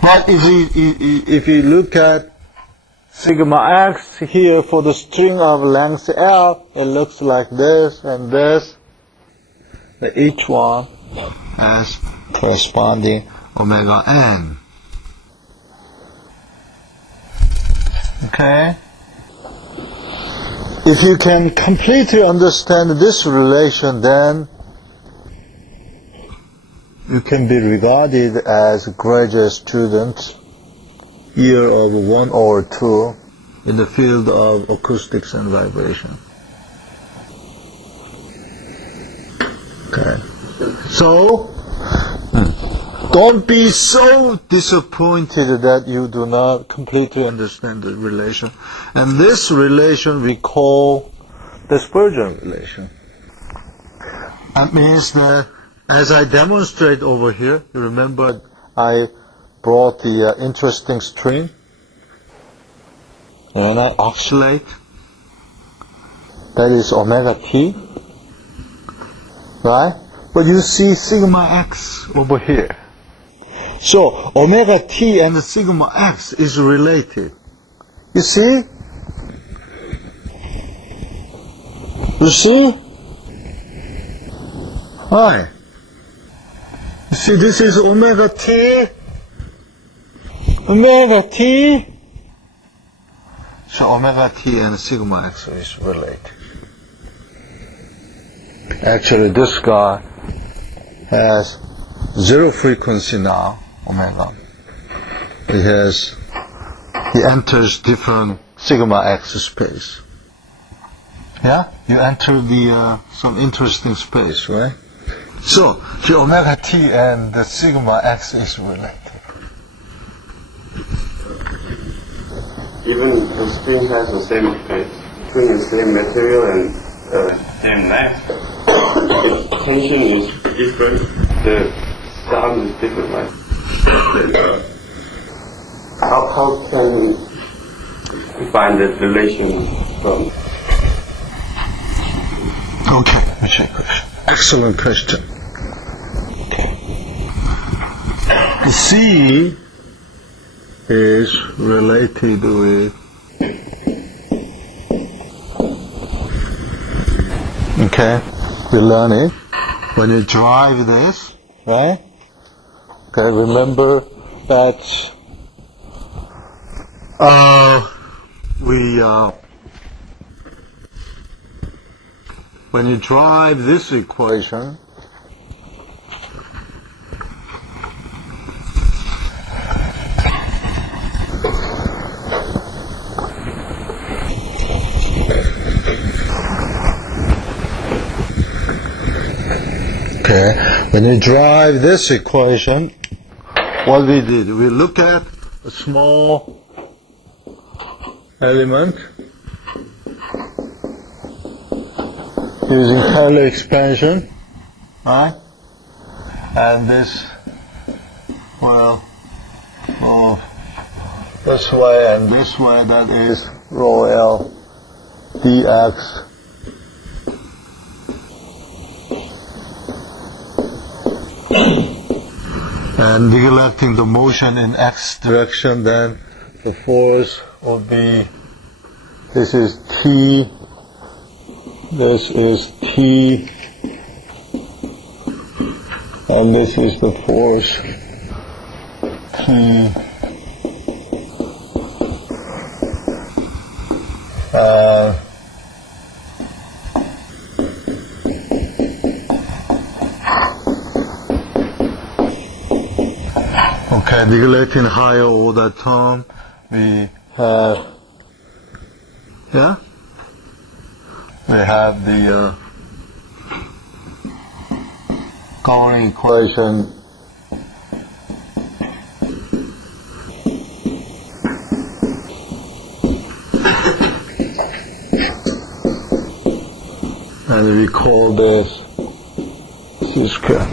But if you look at sigma x here for the string of length L, it looks like this and this. Each one has corresponding omega n. Okay? If you can completely understand this relation, then you can be regarded as a graduate student, year of 1 or 2, in the field of acoustics and vibration. Okay. So, don't be so disappointed that you do not completely understand the relation. And this relation we call dispersion relation. That means that, as I demonstrate over here, you remember I brought the interesting string, and I oscillate. That is omega t, right? But you see sigma x over here. So omega t and sigma x is related. You see? You see? Why? You see, this is omega t. Omega t. So omega t and sigma x is related. Actually, this guy has zero frequency now, omega. He enters different sigma x space. Yeah? You enter the some interesting space, right? So the omega t and the sigma x is related. Even the string has the same string and same material and same length. The tension is different. The sound is different, right? How can we find the relation from? Okay, that's a question. Excellent question. Okay. The C is related with we learn it when you drive this, right? Okay, remember that when you drive this equation, when you drive this equation, what we did, we look at a small element using Taylor expansion, right? And this, well, this way and this way, that is rho L dx. And neglecting the motion in x direction, then the force will be, this is T, this is T, and this is the force T. Okay, neglecting higher order term, we have, we have the governing equation and we call this C squared.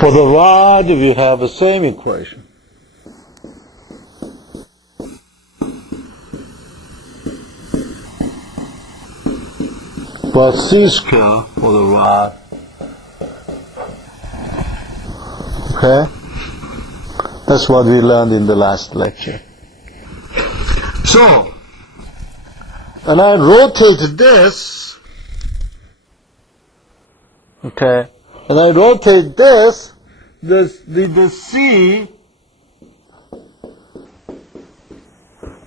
For the rod, we have the same equation. But C squared for the rod. Okay? That's what we learned in the last lecture. So, and I rotate this, okay, and I rotate this, the C,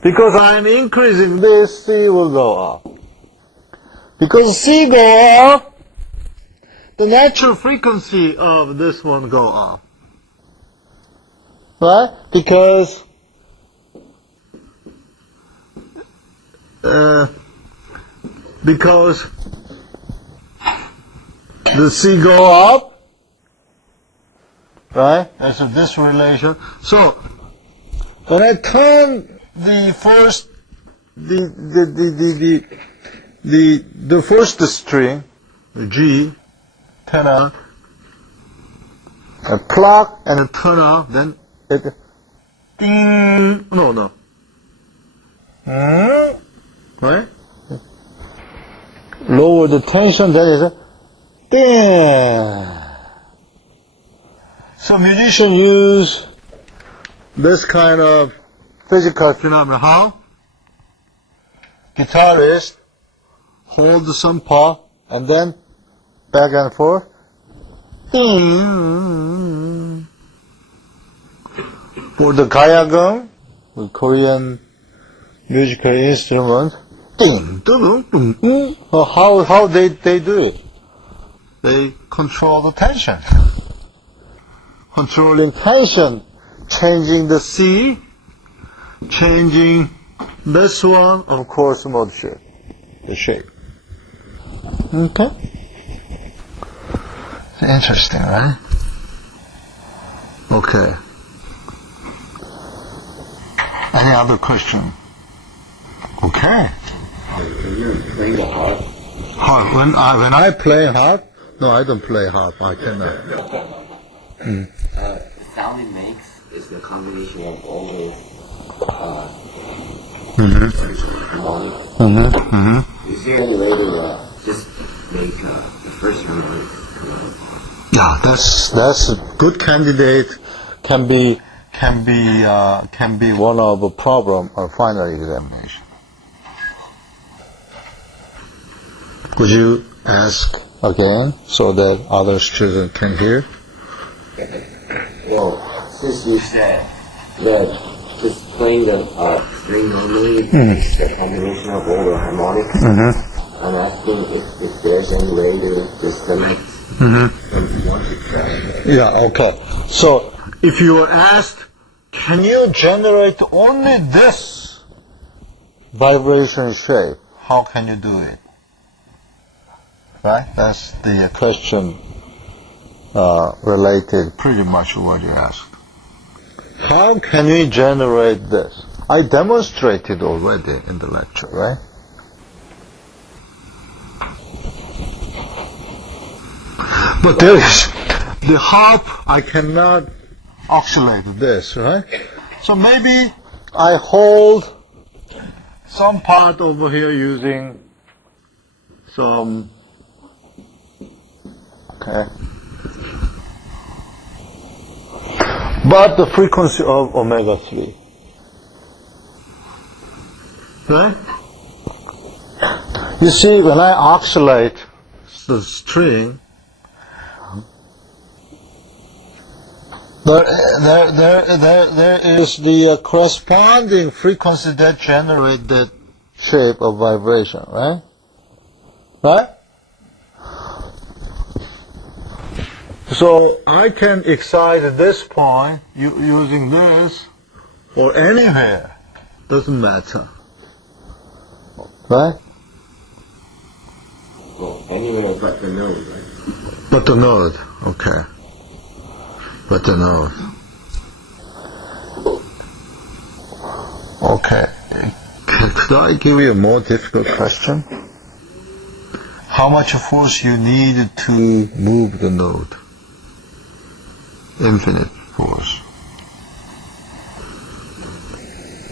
because I'm increasing this, C will go up. Because C go up, the natural frequency of this one go up. Right? Because the C go up, right? That's this relation. So when I turn the first the first string, the G, turn on, a plug and a turn on, then it ding. No. Right? Lower the tension, then it's a ding. So musicians use this kind of physical phenomenon. How? Guitarist hold some part and then back and forth. Ding. For the gayageum, the Korean musical instrument, ding, ding, ding, ding. How they do it? They control the tension. Controlling tension, changing the C, changing this one, of course, mode shape, the shape. Okay? Interesting, right? Okay. Any other question? Okay. When you're playing the harp, Harp. When I play harp? No, I don't play harp. I cannot. the sound it makes is the combination of all the harmonics. Is there any way to just make the first harmonic come out? Yeah, that's a good candidate. Can be one of a problem of final examination. Could you ask again so that other students can hear? Well, since you said that just playing the string normally is the combination of all the harmonics, I'm asking if there's any way to disconnect from one to the other. Yeah, okay. So, if you were asked, can you generate only this vibration shape? How can you do it? Right? That's the question related pretty much to what you asked. How can we generate this? I demonstrated already in the lecture, right? But there is the harp, I cannot oscillate this, right? So maybe I hold some part over here using some, okay. But the frequency of omega 3. Right? You see, when I oscillate the string, there is the corresponding frequency that generates that shape of vibration, right? Right? So I can excite this point using this or anywhere, doesn't matter, right? Well, anywhere but the node, right? But the node, okay. But the node. Okay. Could I give you a more difficult question? How much force you need to move the node? Infinite force.